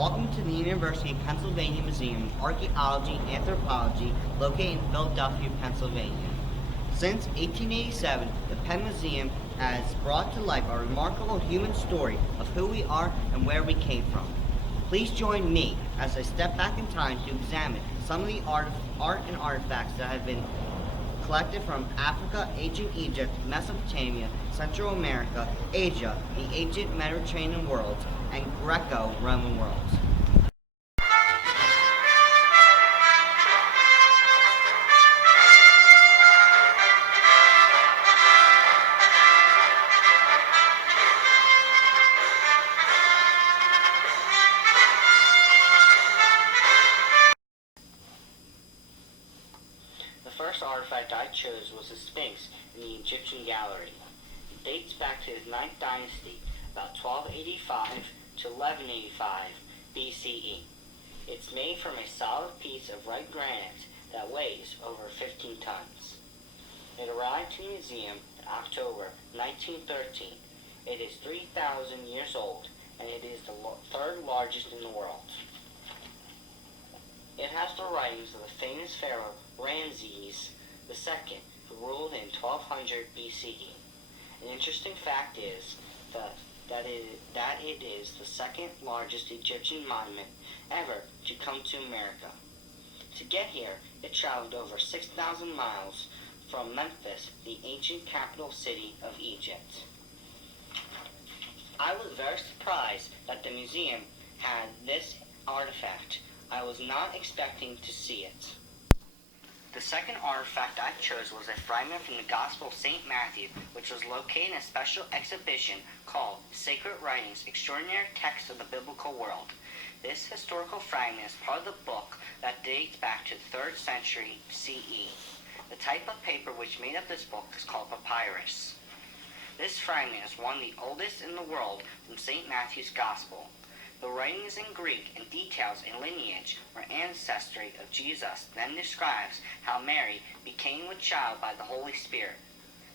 Welcome to the University of Pennsylvania Museum of Archaeology and Anthropology, located in Philadelphia, Pennsylvania. Since 1887, the Penn Museum has brought to life a remarkable human story of who we are and where we came from. Please join me as I step back in time to examine some of the art and artifacts that have been collected from Africa, ancient Egypt, Mesopotamia, Central America, Asia, the ancient Mediterranean worlds, and Greco-Roman worlds. The first artifact I chose was the Sphinx in the Egyptian gallery. It dates back to the 9th dynasty, about 1285 to 1185 BCE. It's made from a solid piece of red granite that weighs over 15 tons. It arrived to the museum in October 1913. It is 3,000 years old, and it is the third largest in the world. It has the writings of the famous pharaoh Ramses II, who ruled in 1200 BCE. An interesting fact is that it is the second largest Egyptian monument ever to come to America. To get here, it traveled over 6,000 miles from Memphis, the ancient capital city of Egypt. I was very surprised that the museum had this artifact. I was not expecting to see it. The second artifact I chose was a fragment from the Gospel of St. Matthew, which was located in a special exhibition called Sacred Writings, Extraordinary Texts of the Biblical World. This historical fragment is part of the book that dates back to the 3rd century CE. The type of paper which made up this book is called papyrus. This fragment is one of the oldest in the world from St. Matthew's Gospel. The writing is in Greek and details a lineage or ancestry of Jesus, then describes how Mary became with child by the Holy Spirit.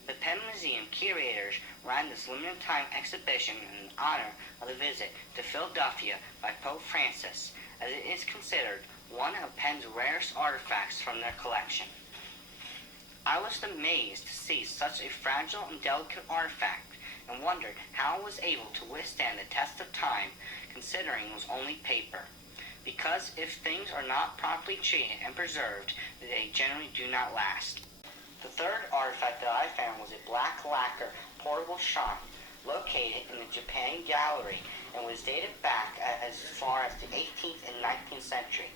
The Penn Museum curators ran this limited time exhibition in honor of the visit to Philadelphia by Pope Francis, as it is considered one of Penn's rarest artifacts from their collection. I was amazed to see such a fragile and delicate artifact and wondered how it was able to withstand the test of time, considering it was only paper. Because if things are not properly treated and preserved, they generally do not last. The third artifact that I found was a black lacquer portable shrine located in the Japan Gallery and was dated back as far as the 18th and 19th century.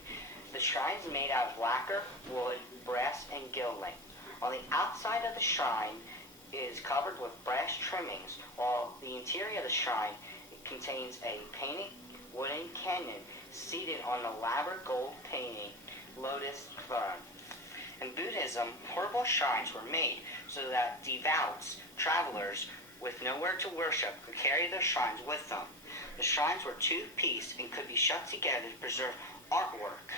The shrine is made out of lacquer, wood, brass, and gilding. On the outside of the shrine is covered with brass trimmings, while the interior of the shrine contains a painted wooden cannon seated on an elaborate gold painting lotus throne. In Buddhism, portable shrines were made so that devout travelers with nowhere to worship could carry their shrines with them. The shrines were two-piece and could be shut together to preserve artwork.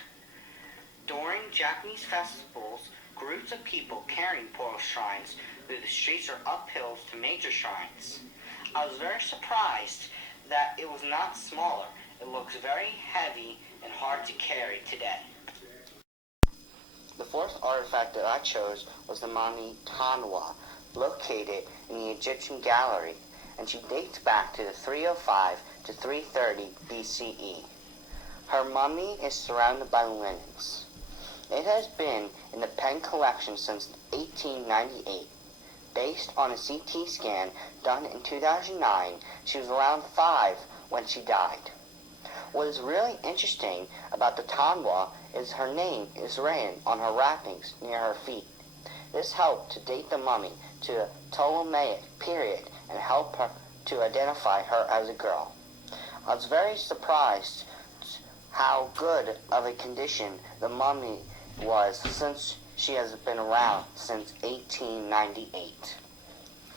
During Japanese festivals, groups of people carrying portable shrines through the streets or up hills to major shrines. I was very surprised that it was not smaller. It looks very heavy and hard to carry today. The fourth artifact that I chose was the mummy Tanwa, located in the Egyptian gallery, and she dates back to the 305 to 330 BCE. Her mummy is surrounded by linens. It has been in the Penn collection since 1898. Based on a CT scan done in 2009, she was around 5 when she died. What is really interesting about the Tanwa is her name is written on her wrappings near her feet. This helped to date the mummy to the Ptolemaic period and helped her to identify her as a girl. I was very surprised how good of a condition the mummy was, since she has been around since 1898.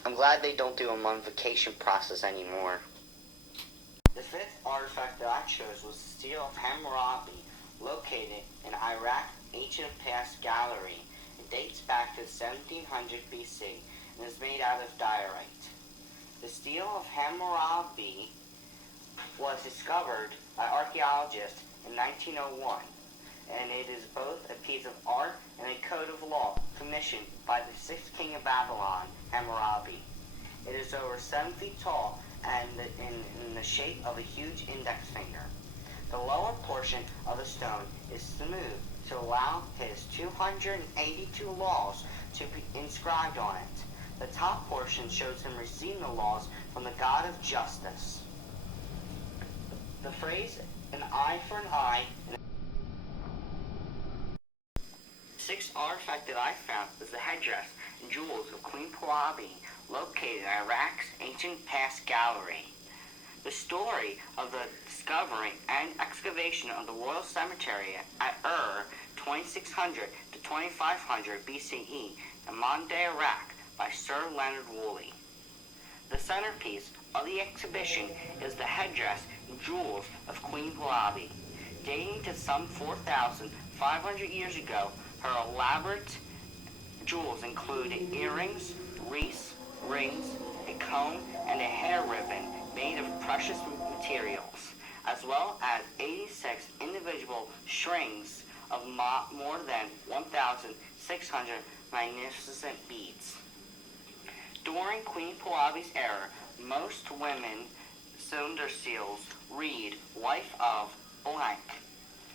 I'm glad they don't do a mummification process anymore. The fifth artifact that I chose was the stele of Hammurabi, located in Iraq Ancient Past Gallery. It dates back to 1700 BC and is made out of diorite. The stele of Hammurabi was discovered by archaeologists in 1901, and it is both a piece of art and a code of law commissioned by the sixth king of Babylon, Hammurabi. It is over 7 feet tall and in the shape of a huge index finger. The lower portion of the stone is smooth to allow his 282 laws to be inscribed on it. The top portion shows him receiving the laws from the God of justice. The phrase, an eye for an eye. The sixth artifact that I found was the headdress and jewels of Queen Poole, located in Iraq's ancient past gallery. The story of the discovery and excavation of the royal cemetery at 2600 to 2500 BCE in modern-day Iraq by Sir Leonard Woolley. The centerpiece of the exhibition is the headdress and jewels of Queen Poole. Dating to some 4,500 years ago, her elaborate jewels included earrings, wreaths, rings, a comb, and a hair ribbon made of precious materials, as well as 86 individual strings of more than 1,600 magnificent beads. During Queen Poole's era, most women cylinder seals read "Wife of blank."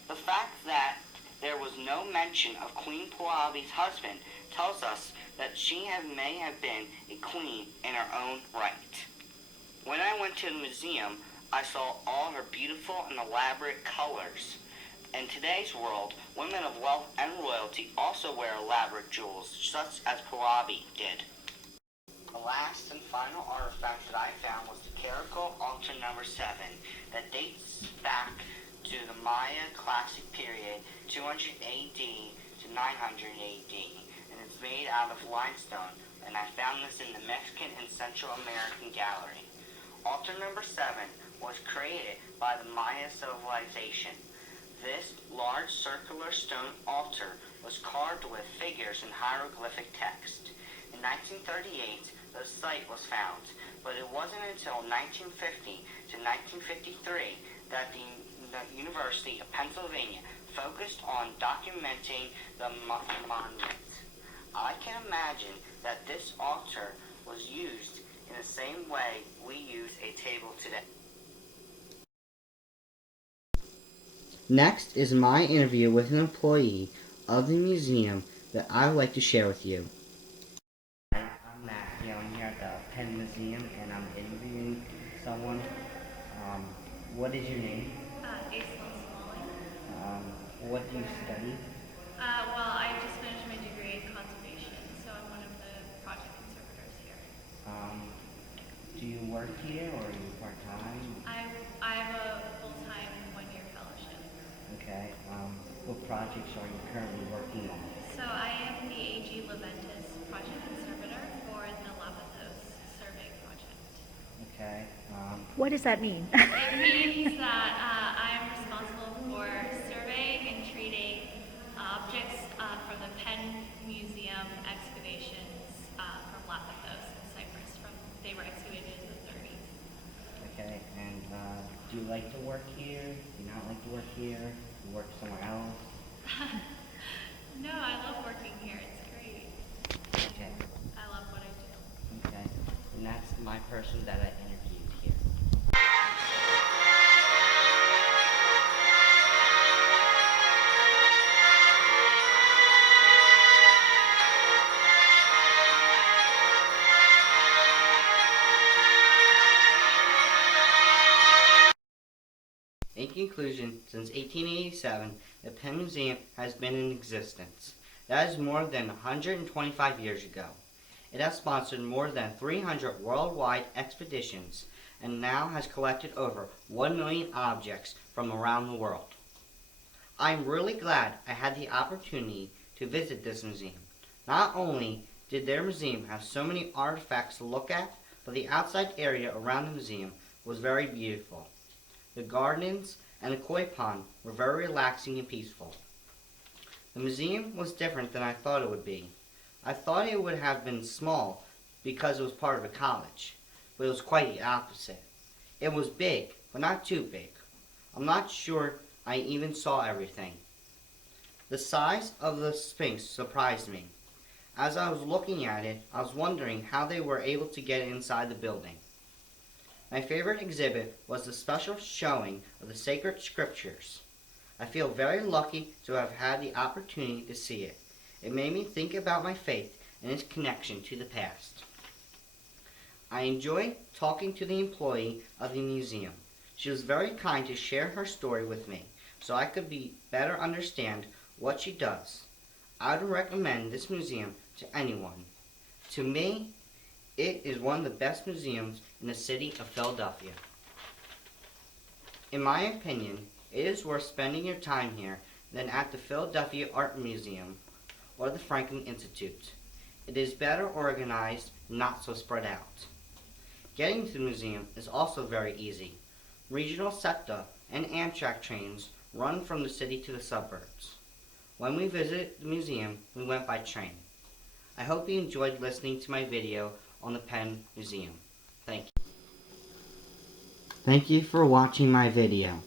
The fact that there was no mention of Queen Poole's husband tells us that she may have been a queen in her own right. When I went to the museum, I saw all her beautiful and elaborate colors. In today's world, women of wealth and royalty also wear elaborate jewels, such as Poole did. The last and final artifact that I found was the clerical altar number 7 that dates back to the Maya Classic period, 200 AD to 900 AD, and it's made out of limestone, and I found this in the Mexican and Central American Gallery. Altar number 7 was created by the Maya civilization. This large circular stone altar was carved with figures and hieroglyphic text. In 1938, the site was found, but it wasn't until 1950 to 1953 that the University of Pennsylvania focused on documenting the monument. I can imagine that this altar was used in the same way we use a table today. Next is my interview with an employee of the museum that I would like to share with you. I'm Matthew. I'm here at the Penn Museum, and I'm interviewing someone. What is your name? What do you study? Well, I just finished my degree in conservation, so I'm one of the project conservators here. Do you work here or are you part-time? I have a full-time 1-year fellowship. Okay. What projects are you currently working on? So I am the A.G. Leventis project conservator for the Lapithos survey project. Okay. What does that mean? It means that I am responsible for surveying and treating objects from the Penn Museum excavations from Lapithos in Cyprus. They were excavated in the 30s. Okay. And do you like to work here? Do you not like to work here? Do you work somewhere else? No, I love working here. It's great. Okay. I love what I do. Okay. And that's my person that I interviewed here. In conclusion, since 1887, the Penn Museum has been in existence. That is more than 125 years ago. It has sponsored more than 300 worldwide expeditions and now has collected over 1 million objects from around the world. I am really glad I had the opportunity to visit this museum. Not only did their museum have so many artifacts to look at, but the outside area around the museum was very beautiful. The gardens and the koi pond were very relaxing and peaceful. The museum was different than I thought it would be. I thought it would have been small because it was part of a college, but it was quite the opposite. It was big, but not too big. I'm not sure I even saw everything. The size of the Sphinx surprised me. As I was looking at it, I was wondering how they were able to get inside the building. My favorite exhibit was the special showing of the sacred scriptures. I feel very lucky to have had the opportunity to see it. It made me think about my faith and its connection to the past. I enjoyed talking to the employee of the museum. She was very kind to share her story with me so I could better understand what she does. I would recommend this museum to anyone. To me, it is one of the best museums in the city of Philadelphia. In my opinion, it is worth spending your time here than at the Philadelphia Art Museum or the Franklin Institute. It is better organized, not so spread out. Getting to the museum is also very easy. Regional SEPTA and Amtrak trains run from the city to the suburbs. When we visited the museum, we went by train. I hope you enjoyed listening to my video on the Penn Museum. Thank you. Thank you for watching my video.